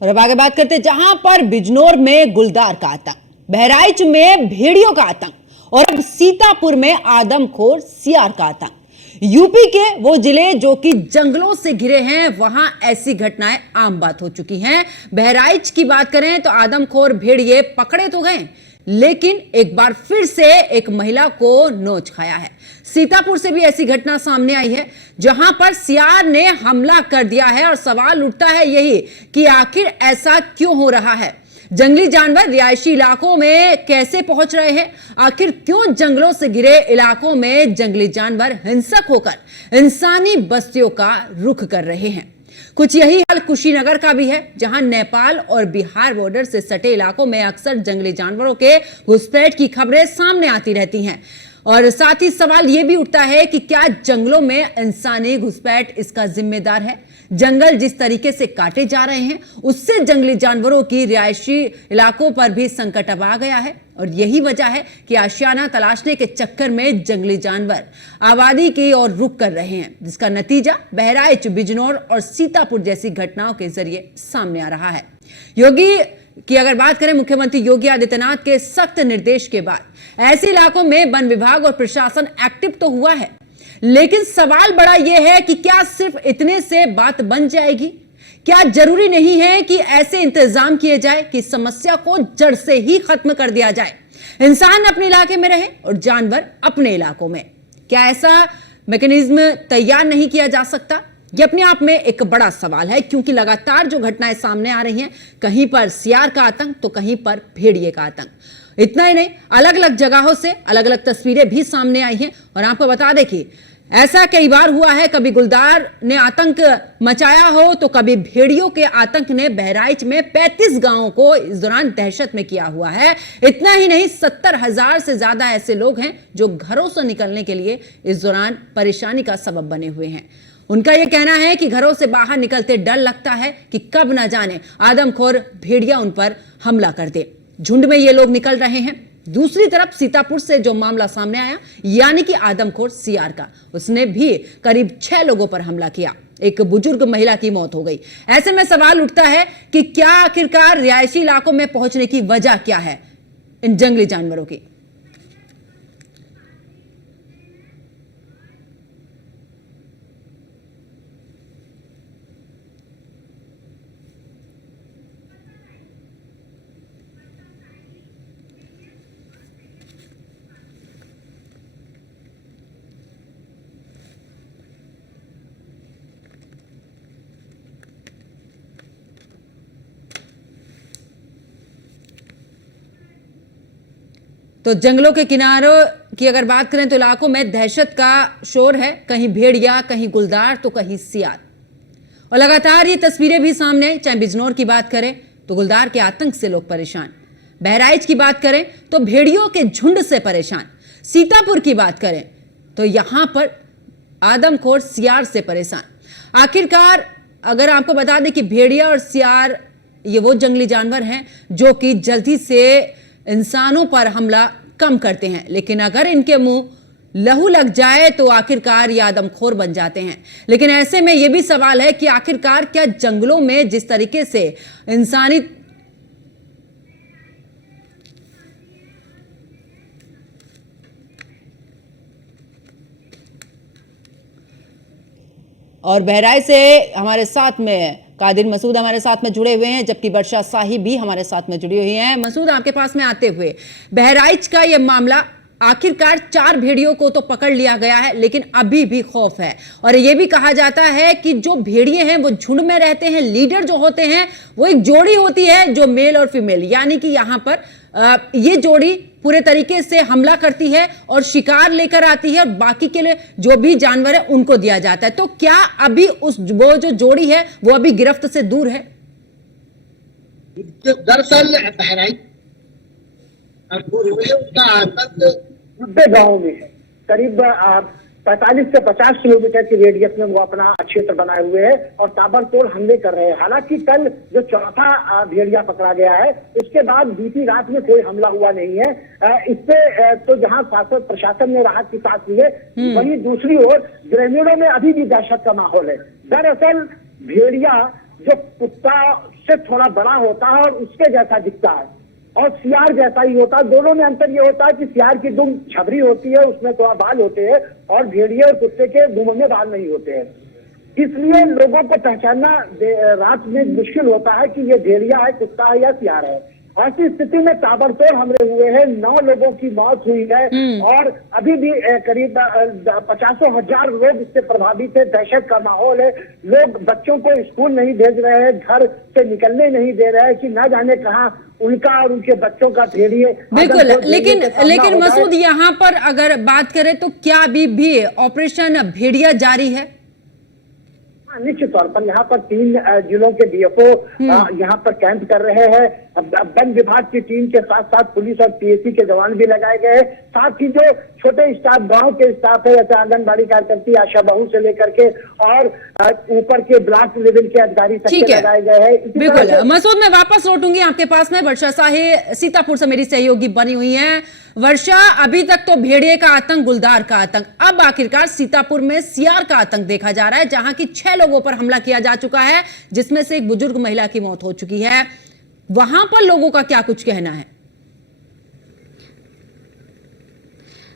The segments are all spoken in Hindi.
और अब आगे बात करते हैं, जहां पर बिजनौर में गुलदार का आतंक, बहराइच में भेड़ियों का आतंक और अब सीतापुर में आदमखोर सियार का आतंक। यूपी के वो जिले जो कि जंगलों से घिरे हैं, वहां ऐसी घटनाएं आम बात हो चुकी हैं। बहराइच की बात करें तो आदमखोर भेड़िए पकड़े तो गए, लेकिन एक बार फिर से एक महिला को नोच खाया है। सीतापुर से भी ऐसी घटना सामने आई है, जहां पर सियार ने हमला कर दिया है और सवाल उठता है यही कि आखिर ऐसा क्यों हो रहा है। जंगली जानवर रिहायशी इलाकों में कैसे पहुंच रहे हैं? आखिर क्यों जंगलों से घिरे इलाकों में जंगली जानवर हिंसक होकर इंसानी बस्तियों का रुख कर रहे हैं? कुछ यही हाल कुशीनगर का भी है, जहां नेपाल और बिहार बॉर्डर से सटे इलाकों में अक्सर जंगली जानवरों के घुसपैठ की खबरें सामने आती रहती हैं। और साथ ही सवाल यह भी उठता है कि क्या जंगलों में इंसानी घुसपैठ इसका जिम्मेदार है? जंगल जिस तरीके से काटे जा रहे हैं, उससे जंगली जानवरों की रिहायशी इलाकों पर भी संकट अब आ गया है। और यही वजह है कि आशियाना तलाशने के चक्कर में जंगली जानवर आबादी की ओर रुख कर रहे हैं, जिसका नतीजा बहराइच, बिजनौर और सीतापुर जैसी घटनाओं के जरिए सामने आ रहा है। योगी की अगर बात करें, मुख्यमंत्री योगी आदित्यनाथ के सख्त निर्देश के बाद ऐसे इलाकों में वन विभाग और प्रशासन एक्टिव तो हुआ है, लेकिन सवाल बड़ा यह है कि क्या सिर्फ इतने से बात बन जाएगी? क्या जरूरी नहीं है कि ऐसे इंतजाम किए जाए कि समस्या को जड़ से ही खत्म कर दिया जाए, इंसान अपने इलाके में रहे और जानवर अपने इलाकों में? क्या ऐसा मैकेनिज्म तैयार नहीं किया जा सकता? यह अपने आप में एक बड़ा सवाल है, क्योंकि लगातार जो घटनाएं सामने आ रही हैं, कहीं पर सियार का आतंक तो कहीं पर भेड़िए का आतंक। इतना ही नहीं, अलग अलग जगहों से अलग अलग तस्वीरें भी सामने आई हैं। और आपको बता दें कि ऐसा कई बार हुआ है, कभी गुलदार ने आतंक मचाया हो तो कभी भेड़ियों के आतंक ने बहराइच में 35 गांवों को इस दौरान दहशत में किया हुआ है। इतना ही नहीं, 70,000 से ज्यादा ऐसे लोग हैं जो घरों से निकलने के लिए इस दौरान परेशानी का सबब बने हुए हैं। उनका यह कहना है कि घरों से बाहर निकलते डर लगता है कि कब ना जाने आदमखोर भेड़िया उन पर हमला कर दे। झुंड में ये लोग निकल रहे हैं। दूसरी तरफ सीतापुर से जो मामला सामने आया, यानी कि आदमखोर सियार का, उसने भी करीब 6 लोगों पर हमला किया। एक बुजुर्ग महिला की मौत हो गई। ऐसे में सवाल उठता है कि क्या आखिरकार रिहायशी इलाकों में पहुंचने की वजह क्या है इन जंगली जानवरों की? तो जंगलों के किनारों की अगर बात करें तो इलाकों में दहशत का शोर है, कहीं भेड़िया, कहीं गुलदार तो कहीं सियार। और लगातार ये तस्वीरें भी सामने आई। चाहे बिजनौर की बात करें तो गुलदार के आतंक से लोग परेशान, बहराइच की बात करें तो भेड़ियों के झुंड से परेशान, सीतापुर की बात करें तो यहां पर आदमखोर सियार से परेशान। आखिरकार अगर आपको बता दें कि भेड़िया और सियार ये वो जंगली जानवर हैं जो कि जल्दी से इंसानों पर हमला कम करते हैं, लेकिन अगर इनके मुंह लहू लग जाए तो आखिरकार ये आदमखोर बन जाते हैं। लेकिन ऐसे में यह भी सवाल है कि आखिरकार क्या जंगलों में जिस तरीके से इंसानी और बहराइच से हमारे साथ में कादिर मसूद हमारे साथ में जुड़े हुए हैं, जबकि वर्षा शाही भी हमारे साथ में जुड़ी हुई हैं। मसूद, आपके पास में आते हुए बहराइच का यह मामला, आखिरकार 4 भेड़ियों को तो पकड़ लिया गया है, लेकिन अभी भी खौफ है। और यह भी कहा जाता है कि जो भेड़िए हैं वो झुंड में रहते हैं, लीडर जो होते हैं वो एक जोड़ी होती है, जो मेल और फीमेल, यानी कि यहां पर ये जोड़ी पूरे तरीके से हमला करती है और शिकार लेकर आती है, और बाकी के लिए जो भी जानवर है उनको दिया जाता है। तो क्या अभी वो जो जोड़ी है वो अभी गिरफ्त से दूर है? दरअसल बहराइच उसका आतंक गांव में है, करीब 45 से 50 किलोमीटर की रेडियस में वो अपना क्षेत्र बनाए हुए हैं और ताबड़तोड़ हमले कर रहे हैं। हालांकि कल जो चौथा भेड़िया पकड़ा गया है, उसके बाद बीती रात में कोई हमला हुआ नहीं है। इससे तो जहां शासन प्रशासन ने राहत की सांस ली है, वहीं दूसरी ओर ग्रामीणों में अभी भी दहशत का माहौल है। दरअसल भेड़िया जो कुत्ता से थोड़ा बड़ा होता है और उसके जैसा दिखता है, और सियार जैसा ही होता है। दोनों में अंतर ये होता है कि सियार की दुम छबरी होती है, उसमें थोड़ा बाल होते हैं, और भेड़िए और कुत्ते के दुम में बाल नहीं होते हैं। इसलिए लोगों को पहचानना रात में मुश्किल होता है कि ये भेड़िया है, कुत्ता है या सियार है। ऐसी स्थिति में ताबड़तोड़ हमले हुए हैं, 9 लोगों की मौत हुई है, और अभी भी करीब 50,000 लोग इससे प्रभावित है। दहशत का माहौल है, लोग बच्चों को स्कूल नहीं भेज रहे हैं, घर से निकलने नहीं दे रहे हैं कि न जाने कहाँ उनका और उनके बच्चों का भेड़िए। बिल्कुल, लेकिन मसूद, यहाँ पर अगर बात करें तो क्या अभी भी ऑपरेशन भेड़िया जारी है? निश्चित तौर पर यहाँ पर 3 जिलों के डीएफओ यहाँ पर कैंप कर रहे हैं। वन विभाग की टीम के साथ साथ पुलिस और पीएसी के जवान भी लगाए गए हैं। साथ ही जो छोटे स्टाफ, गांव के स्टाफ है, जैसे आंगनबाड़ी कार्यकर्ती, आशा बहू से लेकर के और ऊपर के ब्लॉक लेवल के अधिकारी तक के लगाए गए हैं। बिल्कुल मसूद, मैं वापस लौटूंगी आपके पास में। वर्षा साहे सीतापुर से मेरी सहयोगी बनी हुई है। वर्षा, अभी तक तो भेड़िए का आतंक, गुलदार का आतंक, अब आखिरकार सीतापुर में सियार का आतंक देखा जा रहा है, जहां की 6 लोगों पर हमला किया जा चुका है, जिसमें से एक बुजुर्ग महिला की मौत हो चुकी है। वहां पर लोगों का क्या कुछ कहना है?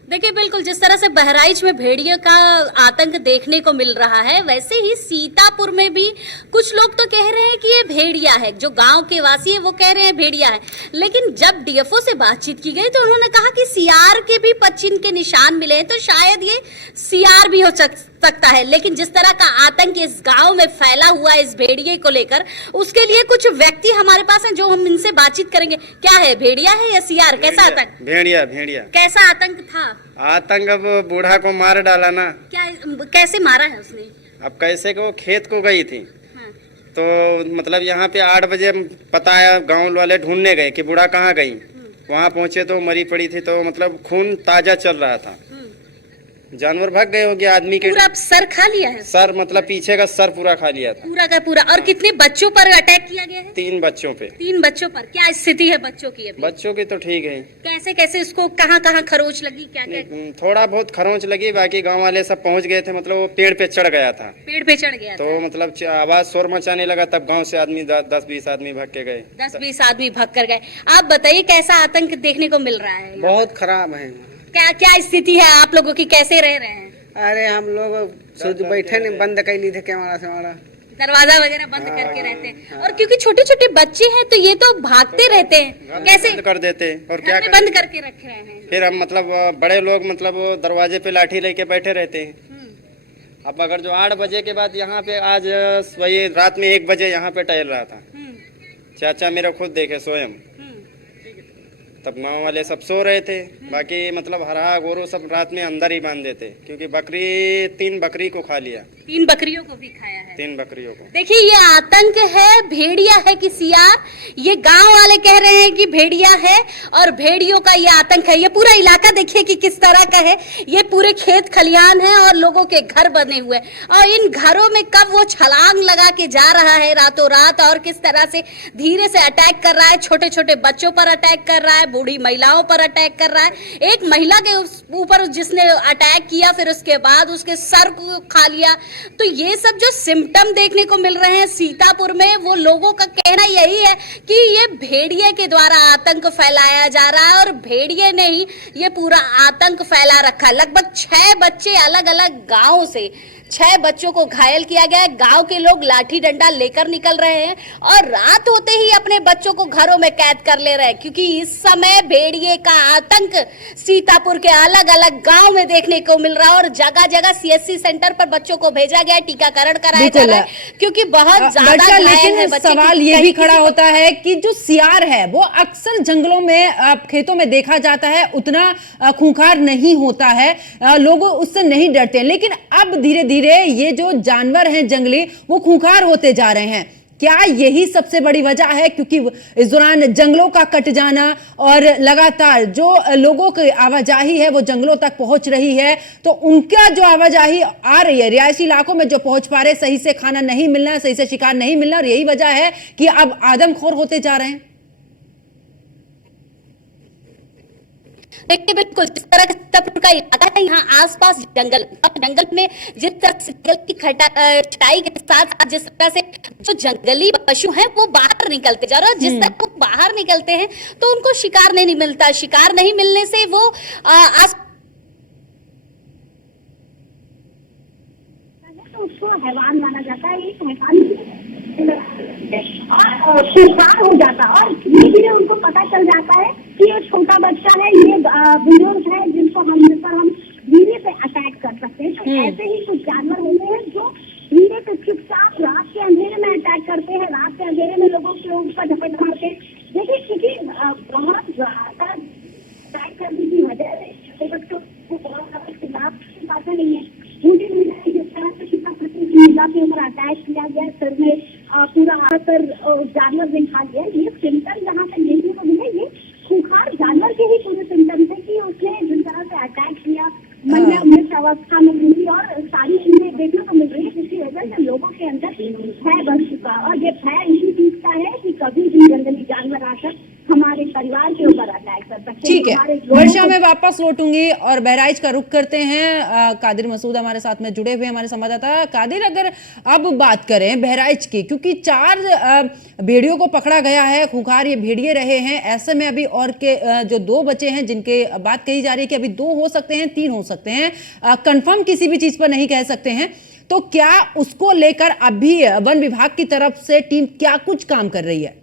देखिए, बिल्कुल जिस तरह से बहराइच में भेड़ियों का आतंक देखने को मिल रहा है, वैसे ही सीतापुर में भी कुछ लोग तो कह रहे हैं कि ये भेड़िया है। जो गांव के वासी है वो कह रहे हैं भेड़िया है, लेकिन जब डीएफओ से बातचीत की गई तो उन्होंने कहा कि सियार के भी पश्चिम के निशान मिले हैं, तो शायद ये सियार भी हो सकता है। लेकिन जिस तरह का आतंक इस गांव में फैला हुआ है इस भेड़िए को लेकर, उसके लिए कुछ व्यक्ति हमारे पास हैं जो हम इनसे बातचीत करेंगे। क्या है, भेड़िया है या सियार? कैसा आतंक? भेड़िया। कैसा आतंक था? आतंक अब बूढ़ा को मार डाला ना। क्या, कैसे मारा है उसने? अब कैसे को खेत को गई थी, हाँ। तो मतलब यहाँ पे 8 बजे पता आया, गांव वाले ढूंढने गए कि बूढ़ा कहाँ गई। वहाँ पहुँचे तो मरी पड़ी थी, तो मतलब खून ताजा चल रहा था। जानवर भाग गए होंगे, आदमी के पूरा सर खा लिया है? सर मतलब पीछे का सर पूरा खा लिया था, पूरा का पूरा। और कितने बच्चों पर अटैक किया गया है? 3 बच्चों पे। 3 बच्चों पर। क्या स्थिति है बच्चों की अभी? बच्चों की तो ठीक है। कैसे कैसे उसको कहाँ कहाँ खरोच लगी, क्या क्या? थोड़ा बहुत खरोंच लगी, बाकी गांव वाले सब पहुंच गए थे। मतलब वो पेड़ पे चढ़ गया था। पेड़ पे चढ़ गया तो मतलब आवाज शोर मचाने लगा, तब गांव से आदमी 10-20 आदमी भाग के गए। 10-20 आदमी भाग कर गए। आप बताइए, कैसा आतंक देखने को मिल रहा है? बहुत खराब है। क्या क्या स्थिति है आप लोगों की, कैसे रह रहे हैं? अरे हम लोग सोच बैठे नहीं, बंद कर ली थे कैमरा से, हमारा दरवाजा वगैरह बंद करके रहते हैं। और क्योंकि छोटे छोटे बच्चे हैं तो ये तो भागते रहते हैं, कैसे बंद कर देते और क्या घर में बंद करके रख रहे हैं? फिर हम मतलब बड़े लोग मतलब वो दरवाजे पे लाठी लेके बैठे रहते हैं। अब अगर जो 8 बजे के बाद यहाँ पे, आज वही रात में 1 बजे यहाँ पे टहल रहा था, चाचा मेरा खुद देखे स्वयं, तब गाँव वाले सब सो रहे थे। बाकी मतलब हरा गोरू सब रात में अंदर ही बांध देते, क्योंकि 3 बकरी को खा लिया। 3 बकरियों को भी खाया है? 3 बकरियों को। देखिए, ये आतंक है, भेड़िया है कि सियार? ये गांव वाले कह रहे हैं कि भेड़िया है, और भेड़ियों का ये आतंक है। ये पूरा इलाका देखिए कि किस तरह का है। ये पूरे खेत खलियान है और लोगों के घर बने हुए, और इन घरों में कब वो छलांग लगा के जा रहा है रातों रात, और किस तरह से धीरे से अटैक कर रहा है। छोटे छोटे बच्चों पर अटैक कर रहा है, बूढ़ी महिलाओं पर अटैक कर रहा है। एक महिला के ऊपर जिसने अटैक किया, फिर उसके बाद उसके सर को खा लिया। तो ये सब जो सिम्टम देखने को मिल रहे हैं सीतापुर में, वो लोगों का कहना यही है कि ये भेड़िए के द्वारा आतंक फैलाया जा रहा है, और भेड़िए ने ही ये पूरा आतंक फैला रखा। लगभग 6 बच्चे अलग अलग गांव से, 6 बच्चों को घायल किया गया है। गांव के लोग लाठी डंडा लेकर निकल रहे हैं और रात होते ही अपने बच्चों को घरों में कैद कर ले रहे हैं, क्योंकि इस समय भेड़िए का आतंक सीतापुर के अलग अलग गांव में देखने को मिल रहा है, और जगह जगह सीएससी सेंटर पर बच्चों को भेजा गया है, टीकाकरण कराया जा रहा है, क्योंकि बहुत ज्यादा घायल है बच्चे। सवाल ये भी खड़ा होता है कि जो सियार है वो अक्सर जंगलों में, खेतों में देखा जाता है, उतना खूंखार नहीं होता है, लोग उससे नहीं डरते, लेकिन अब धीरे धीरे ये जो जानवर हैं जंगली, वो खूंखार होते जा रहे हैं। क्या यही सबसे बड़ी वजह है? क्योंकि इस दौरान जंगलों का कट जाना और लगातार जो लोगों की आवाजाही है वो जंगलों तक पहुंच रही है, तो उनका जो आवाजाही आ रही है, रिहायशी इलाकों में जो पहुंच पा रहे, सही से खाना नहीं मिलना, सही से शिकार नहीं मिलना, और यही वजह है कि अब आदमखोर होते जा रहे हैं। देखिए बिल्कुल जिस तरह का सीतापुर का इलाका है, यहाँ आसपास जंगल, अब जंगल में जिस तरह से जंगल की छटाई के साथ साथ जिस तरह से जो जंगली पशु हैं वो बाहर निकलते जा रहे हैं, और जिस तरह वो बाहर निकलते हैं तो उनको शिकार नहीं मिलता, शिकार नहीं मिलने से वो तो उसको हैवान माना जाता है, एक हैवान और शिकार हो जाता है, और धीरे धीरे उनको पता चल जाता है कि ये छोटा बच्चा है, ये बुजुर्ग है जिनको हम धीरे से अटैक कर सकते हैं। तो ऐसे ही कुछ जानवर होते हैं जो धीरे से चुपचाप रात के अंधेरे में अटैक करते हैं, रात के अंधेरे में लोगों के ऊपर झपट मारते हैं। देखिए क्योंकि बहुत ज्यादा अटैक करने की वजह से छोटे बच्चों को बहुत ज्यादा खिलाफ बातें नहीं है। मुझे जिस तरह से महिला के ऊपर अटैक किया गया, सर में पूरा आकर जानवर दिखा गया, ये सिम्टम जहाँ से देखने को मिले ये खूंखार जानवर के ही पूरे सिम्टम थे कि उसने जिस तरह से अटैक किया, महिला मृत अवस्था में मिली और सारी चीजें देखने को मिल रही है, जिसकी वजह से लोगों के अंदर भय बढ़ चुका। और ये भय इसी चीज का है कि कभी भी जंगली जानवर आकर हमारे परिवार के ऊपर अटैक कर सकते हैं। ठीक है वर्षा, मैं वापस लौटूंगी और बहराइच का रुख करते हैं। कादिर मसूद हमारे साथ में जुड़े हुए हमारे संवाददाता। कादिर, अगर अब बात करें बहराइच की, क्योंकि 4 भेड़ियों को पकड़ा गया है, खूंखार ये भेड़िए रहे हैं, ऐसे में अभी और के जो 2 बचे हैं जिनके बात कही जा रही है कि अभी 2 हो सकते हैं, 3 हो सकते हैं, कंफर्म किसी भी चीज पर नहीं कह सकते हैं, तो क्या उसको लेकर अभी वन विभाग की तरफ से टीम क्या कुछ काम कर रही है?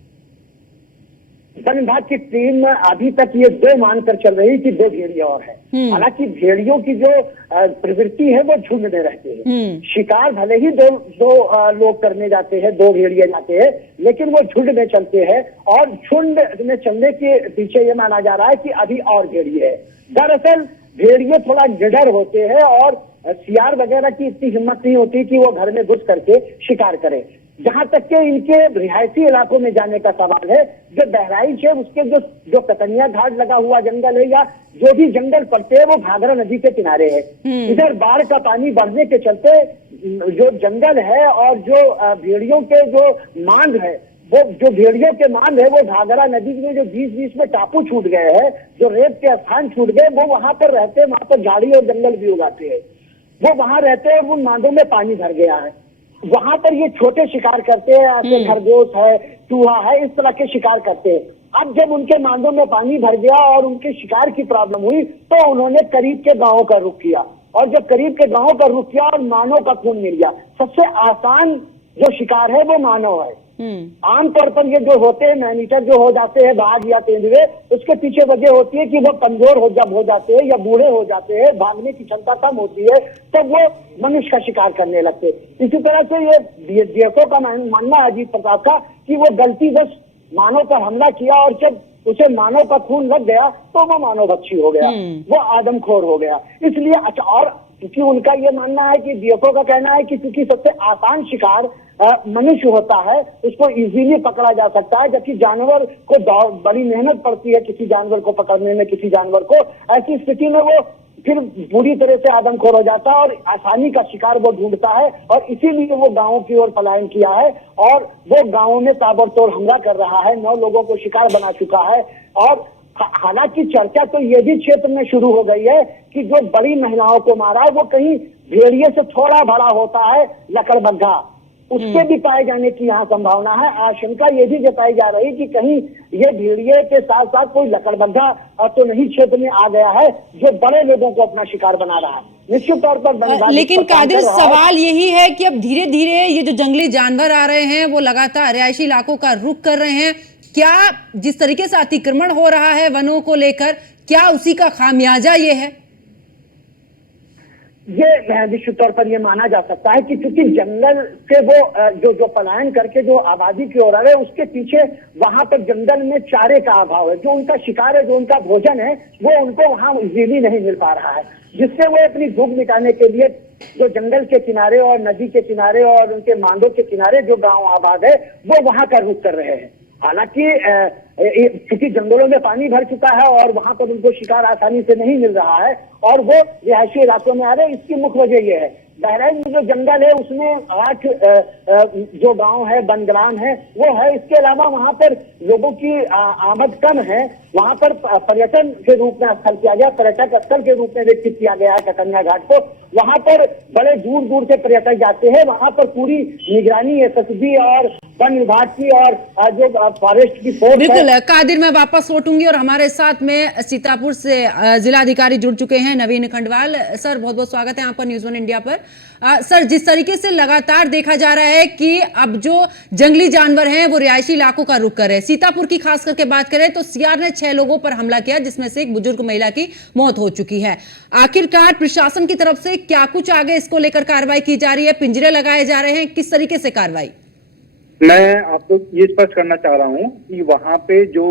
वन विभाग की टीम अभी तक ये 2 मानकर चल रही कि 2 भेड़िए और है। हालांकि भेड़ियों की जो प्रवृत्ति है वो झुंड में रहती है। शिकार भले ही दो लोग करने जाते हैं, 2 भेड़िए जाते हैं, लेकिन वो झुंड में चलते हैं, और झुंड में चलने के पीछे ये माना जा रहा है कि अभी और भेड़िए है। दरअसल भेड़िए थोड़ा निडर होते हैं और सियार वगैरह की इतनी हिम्मत नहीं होती कि वो घर में घुस करके शिकार करें। जहां तक के इनके रिहायशी इलाकों में जाने का सवाल है, जो बहराइच है उसके जो कतनिया घाट लगा हुआ जंगल है या जो भी जंगल पड़ते हैं वो घाघरा नदी के किनारे है। इधर बाढ़ का पानी बढ़ने के चलते जो जंगल है और जो भेड़ियों के जो मांद है, वो जो भेड़ियों के मांद है वो घाघरा नदी में जो बीच में टापू छूट गए हैं, जो रेत के स्थान छूट गए, वो वहां पर रहते हैं, वहां पर झाड़ी और जंगल भी उगाते हैं, वो वहां रहते हैं, उन मांदों में पानी भर गया है, वहां पर ये छोटे शिकार करते हैं, ऐसे खरगोश है, चूहा है, इस तरह के शिकार करते हैं। अब जब उनके मांदों में पानी भर गया और उनके शिकार की प्रॉब्लम हुई तो उन्होंने करीब के गांवों का रुख किया, और जब करीब के गांवों का रुख किया और मानव का खून मिल गया। सबसे आसान जो शिकार है वो मानव है। आमतौर पर ये जो होते हैं मैनीटर जो हो जाते हैं, बाघ या तेंदुए, उसके पीछे वजह होती है कि वो कमजोर जब हो जाते हैं या बूढ़े हो जाते हैं, भागने की क्षमता कम होती है, तब वो मनुष्य का शिकार करने लगते हैं। इसी तरह से ये देखो का मानना है अजीत प्रताप का कि वो गलतीवश मानव पर हमला किया और जब उसे मानव का खून लग गया तो वो मानव भक्षी हो गया, वो आदमखोर हो गया। इसलिए अच्छा, और क्योंकि उनका ये मानना है कि डीएफओ का कहना है कि क्योंकि सबसे आसान शिकार मनुष्य होता है, उसको इजीली पकड़ा जा सकता है, जबकि जानवर को बड़ी मेहनत पड़ती है किसी जानवर को पकड़ने में, किसी जानवर को। ऐसी स्थिति में वो फिर पूरी तरह से आदमखोर हो जाता है और आसानी का शिकार वो ढूंढता है, और इसीलिए वो गांवों की ओर पलायन किया है और वो गांवों में ताबड़तोड़ हमला कर रहा है, 9 लोगों को शिकार बना चुका है। और हालांकि चर्चा तो ये भी क्षेत्र में शुरू हो गई है कि जो बड़ी महिलाओं को मारा है वो कहीं भेड़िए से थोड़ा बड़ा होता है, लकड़बग्घा, उसके भी पाए जाने की यहाँ संभावना है। आशंका ये भी जताई जा रही कि कहीं ये भेड़िए के साथ साथ कोई लकड़बग्घा तो नहीं क्षेत्र में आ गया है जो बड़े लोगों को अपना शिकार बना रहा है। निश्चित तौर पर लेकिन कादिर, सवाल यही है कि अब धीरे धीरे ये जो जंगली जानवर आ रहे हैं वो लगातार रिहायशी इलाकों का रुख कर रहे हैं, क्या जिस तरीके से अतिक्रमण हो रहा है वनों को लेकर, क्या उसी का खामियाजा ये है? ये निश्चित तौर पर ये माना जा सकता है कि क्योंकि जंगल से वो जो पलायन करके जो आबादी की ओर आ रहे हैं, उसके पीछे वहां पर जंगल में चारे का अभाव है, जो उनका शिकार है, जो उनका भोजन है, वो उनको वहां इजीली नहीं मिल पा रहा है, जिससे वो अपनी भूख मिटाने के लिए जो जंगल के किनारे और नदी के किनारे और उनके मांदों के किनारे जो गांव आबाद है वो वहां का रुख कर रहे हैं। हालांकि क्योंकि जंगलों में पानी भर चुका है और वहां पर उनको शिकार आसानी से नहीं मिल रहा है और वो रिहायशी इलाकों में आ रहे हैं। इसकी मुख्य वजह ये है, बहराइच में जो जंगल है उसमें 8 जो गांव है बनग्राम है वो है। इसके अलावा वहां पर लोगों की आमद कम है। वहां पर पर्यटन के रूप में स्थल किया गया, पर्यटक स्थल के रूप में विकसित किया गया है कटनिया घाट को। वहां पर बड़े दूर दूर से पर्यटक जाते हैं। वहां पर पूरी निगरानी एसएसबी और वन विभाग की और जो फॉरेस्ट की फोर्स है। बिल्कुल कादिर, मैं वापस लौटूंगी और हमारे साथ में सीतापुर से जिला अधिकारी जुड़ चुके हैं नवीन खंडवाल। सर बहुत बहुत स्वागत है आपका न्यूज़ 1 इंडिया पर। सर, जिस तरीके से लगातार देखा जा रहा है कि अब जो जंगली जानवर हैं वो रिहायशी इलाकों का रुख कर रहे हैं, सीतापुर की खास करके बात करें तो सीआर ने 6 लोगों पर हमला किया जिसमें से एक बुजुर्ग महिला की मौत हो चुकी है। आखिरकार प्रशासन की तरफ से क्या कुछ आगे इसको लेकर कार्रवाई की जा रही है, पिंजरे लगाए जा रहे हैं, किस तरीके से कार्रवाई? मैं आपको ये स्पष्ट करना चाह रहा हूँ कि वहाँ पे जो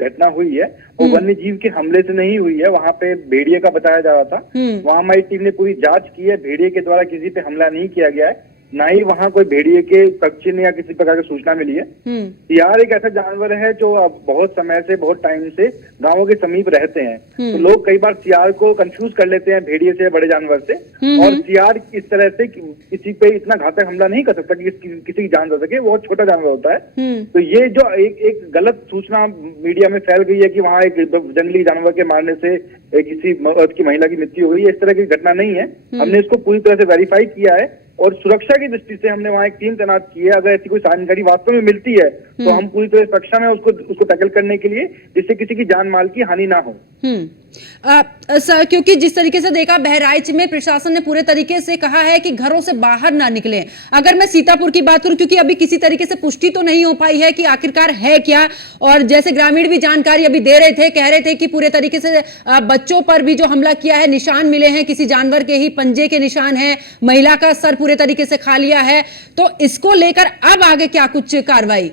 घटना हुई है वो वन्य जीव के हमले से नहीं हुई है। वहाँ पे भेड़िए का बताया जा रहा था। वहाँ हमारी टीम ने पूरी जांच की है, भेड़िए के द्वारा किसी पे हमला नहीं किया गया है, ना ही वहाँ कोई भेड़िए के पक्षी या किसी प्रकार की सूचना मिली है। सियार एक ऐसा जानवर है जो अब बहुत समय से, बहुत टाइम से गांवों के समीप रहते हैं। तो लोग कई बार सियार को कंफ्यूज कर लेते हैं भेड़िए से, बड़े जानवर से। और सियार इस तरह से किसी पे इतना घातक हमला नहीं कर सकता कि किसी की जान जा सके, वो छोटा जानवर होता है। तो ये जो एक गलत सूचना मीडिया में फैल गई है कि वहाँ एक जंगली जानवर के मारने से किसी की महिला की मृत्यु हुई है, इस तरह की घटना नहीं है। हमने इसको पूरी तरह से वेरीफाई किया है और सुरक्षा की दृष्टि से हमने वहाँ एक टीम तैनात की है। अगर ऐसी कोई जानकारी वास्तव में मिलती है तो हम पूरी तरह सक्षम है उसको टैकल करने के लिए, जिससे किसी की जान माल की हानि ना हो। सर, क्योंकि जिस तरीके से देखा बहराइच में प्रशासन ने पूरे तरीके से कहा है कि घरों से बाहर ना निकले। अगर मैं सीतापुर की बात करूं, क्योंकि अभी किसी तरीके से पुष्टि तो नहीं हो पाई है कि आखिरकार है क्या, और जैसे ग्रामीण भी जानकारी अभी दे रहे थे, कह रहे थे कि पूरे तरीके से बच्चों पर भी जो हमला किया है, निशान मिले हैं, किसी जानवर के ही पंजे के निशान है, महिला का सर पूरे तरीके से खा लिया है। तो इसको लेकर अब आगे क्या कुछ कार्रवाई?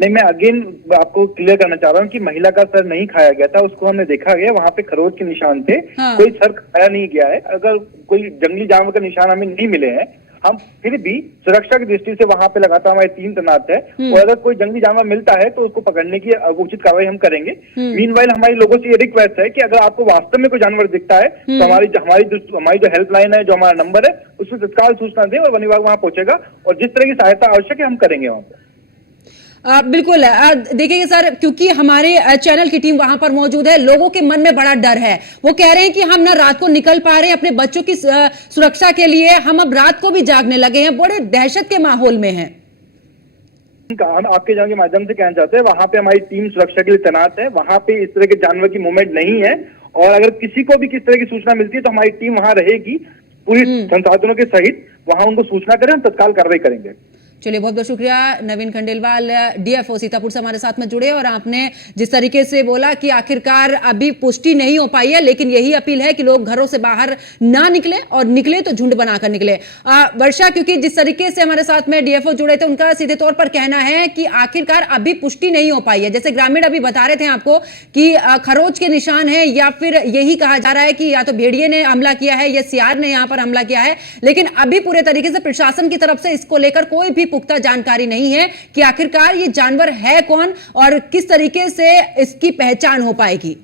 नहीं, मैं अगेन आपको क्लियर करना चाह रहा हूँ कि महिला का सर नहीं खाया गया था, उसको हमने देखा गया, वहाँ पे खरोच के निशान थे। कोई सर खाया नहीं गया है। अगर कोई जंगली जानवर का निशान हमें नहीं मिले हैं, हम फिर भी सुरक्षा की दृष्टि से वहाँ पे लगातार हमारी टीम तैनात है और अगर कोई जंगली जानवर मिलता है तो उसको पकड़ने की उचित कार्रवाई हम करेंगे। मीनवाइल हमारी लोगों से ये रिक्वेस्ट है कि अगर आपको वास्तव में कोई जानवर दिखता है तो हमारी जो हेल्पलाइन है, जो हमारा नंबर है, उसमें तत्काल सूचना दें और वन विभाग वहाँ पहुंचेगा और जिस तरह की सहायता आवश्यक है हम करेंगे वहाँ पर। बिल्कुल देखिए सर, क्योंकि हमारे चैनल की टीम वहां पर मौजूद है, लोगों के मन में बड़ा डर है। वो कह रहे हैं कि हम ना रात को निकल पा रहे हैं अपने बच्चों की सुरक्षा के लिए, हम अब रात को भी जागने लगे हैं, बड़े दहशत के माहौल में हैं। हम आपके जानवर के माध्यम से कहना चाहते हैं, वहां पे हमारी टीम सुरक्षा के लिए तैनात है। वहां पे इस तरह के जानवर की मूवमेंट नहीं है और अगर किसी को भी किस तरह की सूचना मिलती है तो हमारी टीम वहां रहेगी पूरी संसाधनों के सहित। वहां उनको सूचना करें, हम तत्काल कार्रवाई करेंगे। चलिए, बहुत बहुत शुक्रिया नवीन खंडेलवाल, डीएफओ सीतापुर से हमारे साथ में जुड़े। और आपने जिस तरीके से बोला कि आखिरकार अभी पुष्टि नहीं हो पाई है, लेकिन यही अपील है कि लोग घरों से बाहर ना निकले और निकले तो झुंड बनाकर निकले। वर्षा, क्योंकि जिस तरीके से हमारे साथ में डीएफओ जुड़े थे, उनका सीधे तौर पर कहना है कि आखिरकार अभी पुष्टि नहीं हो पाई है। जैसे ग्रामीण अभी बता रहे थे आपको कि खरोच के निशान है, या फिर यही कहा जा रहा है कि या तो भेड़िए ने हमला किया है या सियार ने यहां पर हमला किया है, लेकिन अभी पूरे तरीके से प्रशासन की तरफ से इसको लेकर कोई भी पुख्ता जानकारी नहीं है कि आखिरकार ये जानवर है कौन और किस तरीके से इसकी पहचान हो पाएगी।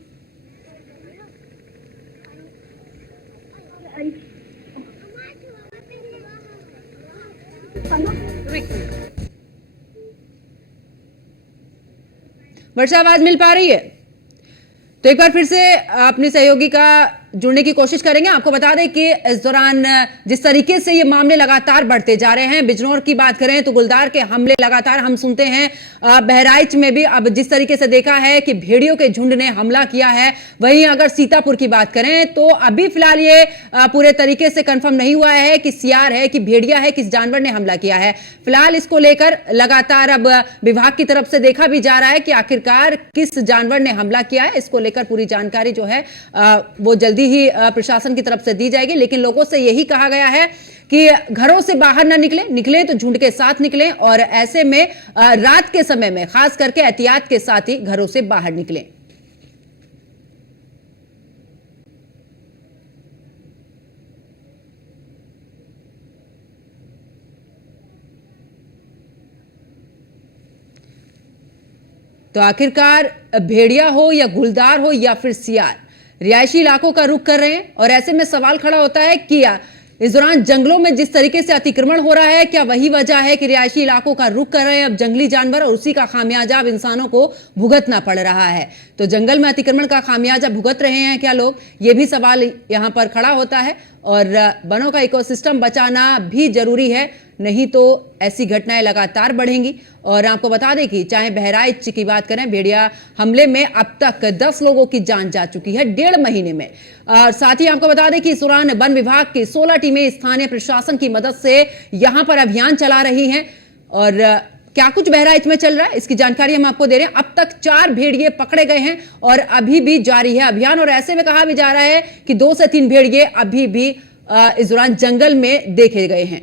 वर्षा, आवाज मिल पा रही है? तो एक बार फिर से अपने सहयोगी का जुड़ने की कोशिश करेंगे। आपको बता दें कि इस दौरान जिस तरीके से ये मामले लगातार बढ़ते जा रहे हैं, बिजनौर की बात करें तो गुलदार के हमले लगातार हम सुनते हैं, बहराइच में भी अब जिस तरीके से देखा है कि भेड़ियों के झुंड ने हमला किया है, वहीं अगर सीतापुर की बात करें तो अभी फिलहाल ये पूरे तरीके से कंफर्म नहीं हुआ है कि सियार है कि भेड़िया है, किस जानवर ने हमला किया है। फिलहाल इसको लेकर लगातार अब विभाग की तरफ से देखा भी जा रहा है कि आखिरकार किस जानवर ने हमला किया है। इसको लेकर पूरी जानकारी जो है वो जल्दी ही प्रशासन की तरफ से दी जाएगी, लेकिन लोगों से यही कहा गया है कि घरों से बाहर ना निकले तो झुंड के साथ निकलें और ऐसे में रात के समय में खास करके एहतियात के साथ ही घरों से बाहर निकलें। तो आखिरकार भेड़िया हो या गुलदार हो या फिर सियार, रिहायशी इलाकों का रुख कर रहे हैं। और ऐसे में सवाल खड़ा होता है कि इस दौरान जंगलों में जिस तरीके से अतिक्रमण हो रहा है, क्या वही वजह है कि रिहायशी इलाकों का रुख कर रहे हैं अब जंगली जानवर, और उसी का खामियाजा अब इंसानों को भुगतना पड़ रहा है। तो जंगल में अतिक्रमण का खामियाजा भुगत रहे हैं क्या लोग, ये भी सवाल यहाँ पर खड़ा होता है। और वनों का इकोसिस्टम बचाना भी जरूरी है, नहीं तो ऐसी घटनाएं लगातार बढ़ेंगी। और आपको बता दें कि चाहे बहराइच की बात करें, भेड़िया हमले में अब तक 10 लोगों की जान जा चुकी है 1.5 महीने में। और साथ ही आपको बता दें कि इस दौरान वन विभाग की 16 टीमें स्थानीय प्रशासन की मदद से यहां पर अभियान चला रही हैं। और क्या कुछ बहराइच में चल रहा है, इसकी जानकारी हम आपको दे रहे हैं। अब तक 4 भेड़िए पकड़े गए हैं और अभी भी जारी है अभियान। और ऐसे में कहा भी जा रहा है कि 2 से 3 भेड़िए अभी भी इस दौरान जंगल में देखे गए हैं।